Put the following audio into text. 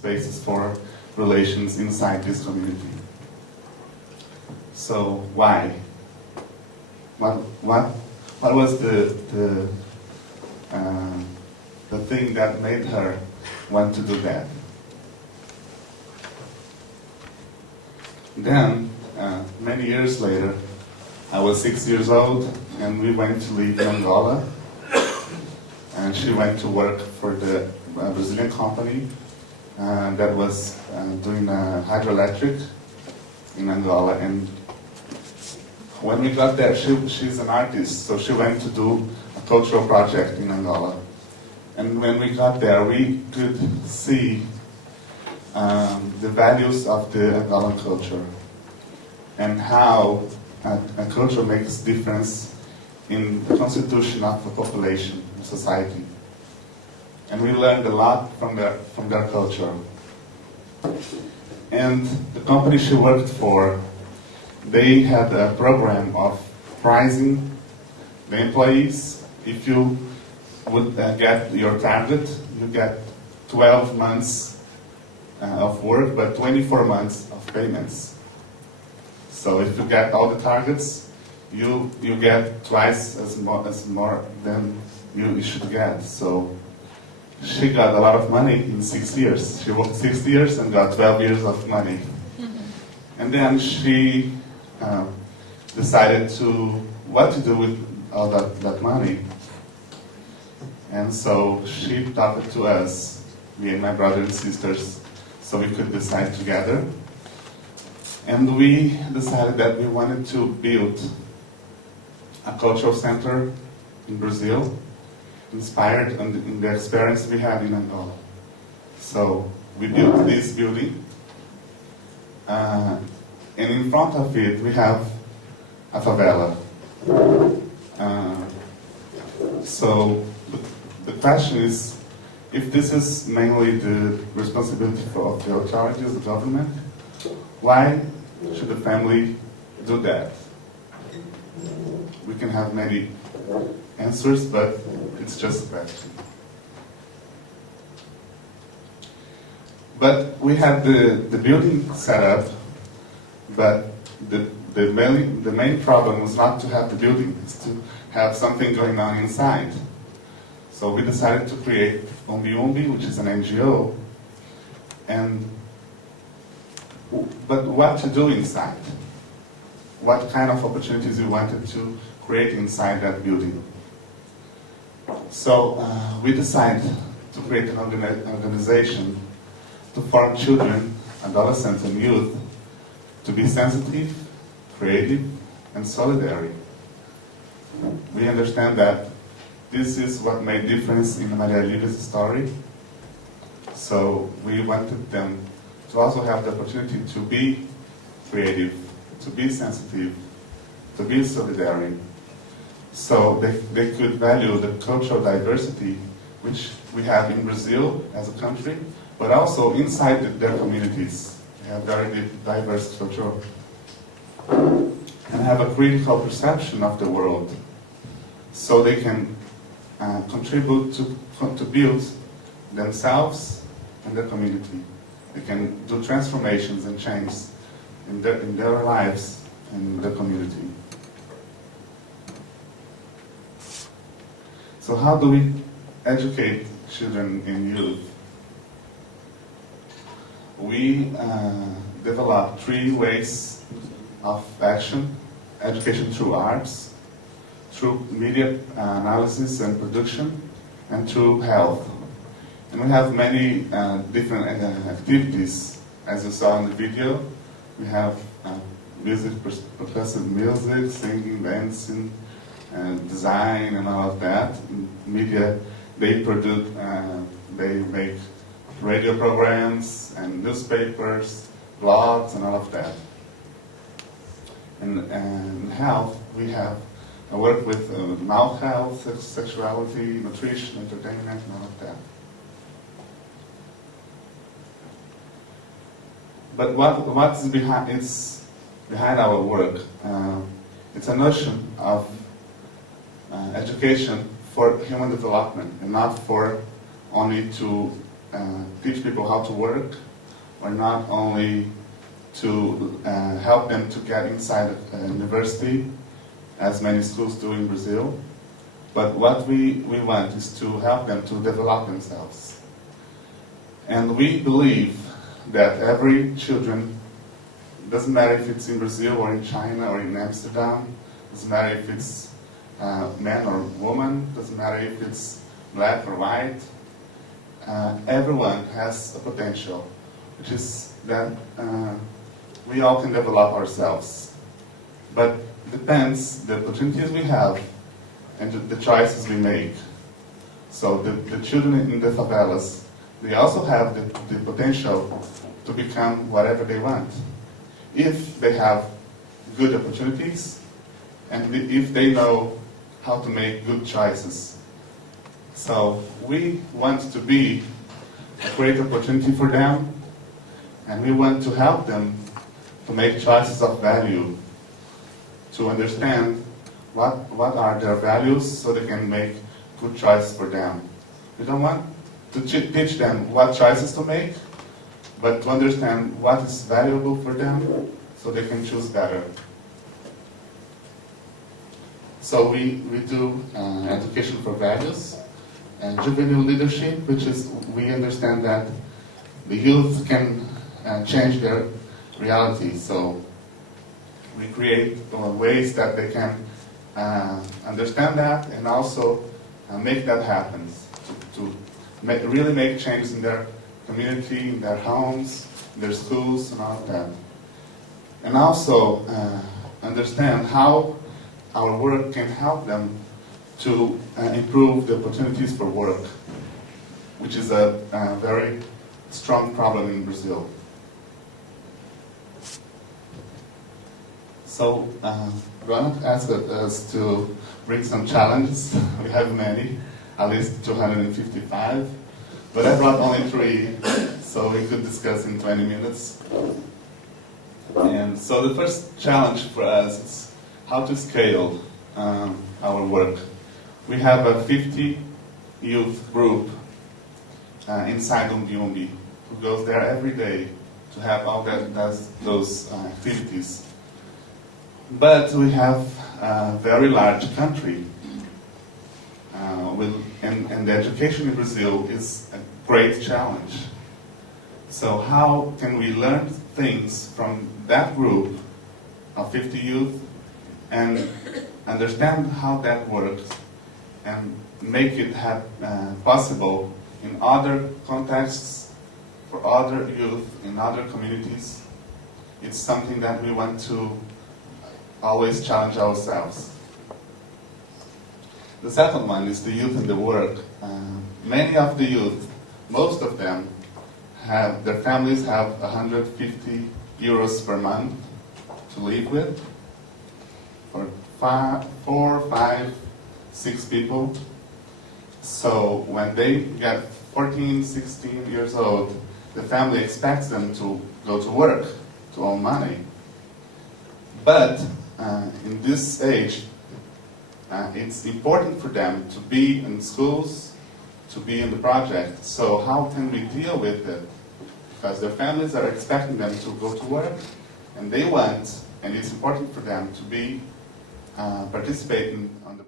spaces for relations inside this community. So why? What was the thing that made her want to do that? Then, many years later, I was 6 years old, and we went to live in Angola. And she went to work for the Brazilian company that was doing hydroelectric in Angola. And when we got there, she's an artist, so she went to do a cultural project in Angola. And when we got there, we could see the values of the Angolan culture and how a culture makes difference in the constitution of a population, a society. And we learned a lot from their culture. And the company she worked for, they had a program of pricing the employees. If you would get your target, you get 12 months of work, but 24 months of payments. So if you get all the targets, you get twice as more than you should get. So she got a lot of money in 6 years. She worked 6 years and got 12 years of money. And then she decided what to do with all that money. And so she talked to us, me and my brothers and sisters, so we could decide together. And we decided that we wanted to build a cultural center in Brazil, inspired in the experience we had in Angola. So we built this building, and in front of it we have a favela. So the question is, if this is mainly the responsibility of the authorities, the government, why should the family do that? We can have many answers, but it's just a question. But we had the building set up, but the main problem was not to have the building, it's to have something going on inside. So we decided to create Humbi, which is an NGO, but what to do inside? What kind of opportunities we wanted to create inside that building? So we decided to create an organization to form children, adolescents, and youth to be sensitive, creative, and solidary. We understand that this is what made difference in Maria Lily's story. So we wanted them to also have the opportunity to be creative, to be sensitive, to be solidary. So they could value the cultural diversity which we have in Brazil as a country, but also inside their communities. They have very diverse culture and have a critical perception of the world, so they can contribute to build themselves and their community. They can do transformations and change in their lives and their community. So how do we educate children and youth? We develop 3 ways of action: education through arts, through media analysis and production, and through health. And we have many different activities. As you saw in the video, we have music, percussive music, singing, dancing, design, and all of that. In media, they produce, they make radio programs and newspapers, blogs, and all of that. And health, we have work with mouth health, sexuality, nutrition, entertainment, and all of that. But what's behind our work? It's a notion of education for human development, and not for only to teach people how to work, or not only to help them to get inside a university, as many schools do in Brazil, but what we want is to help them to develop themselves. And we believe that every children, doesn't matter if it's in Brazil or in China or in Amsterdam, doesn't matter if it's man or woman, doesn't matter if it's black or white, everyone has a potential, which is that we all can develop ourselves. But it depends the opportunities we have and the choices we make. So the children in the favelas, they also have the potential to become whatever they want, if they have good opportunities and if they know how to make good choices. So we want to be a great opportunity for them, and we want to help them to make choices of value, to understand what are their values so they can make good choices for them. We don't want to teach them what choices to make, but to understand what is valuable for them so they can choose better. So we do education for values and juvenile leadership, which is we understand that the youth can change their reality. So we create ways that they can understand that and also make that happen, to really make changes in their community, in their homes, in their schools, and all of that. And also understand how our work can help them to improve the opportunities for work, which is a very strong problem in Brazil. So Ronald asked us to bring some challenges. We have many, at least 255, but I brought only 3, so we could discuss in 20 minutes. And so the first challenge for us is how to scale our work. We have a 50 youth group inside Humbi who goes there every day to have all those activities. But we have a very large country, and the education in Brazil is a great challenge. So how can we learn things from that group of 50 youth and understand how that works and make it possible in other contexts for other youth in other communities? It's something that we want to always challenge ourselves. The second one is the youth and the work. Many of the youth, most of them, their families have 150 euros per month to live with for 4, 5, 6 people. So when they get 14, 16 years old, the family expects them to go to work, to earn money. But in this age, it's important for them to be in schools, to be in the project. So how can we deal with it? Because their families are expecting them to go to work, and they want, and it's important for them to be participating on the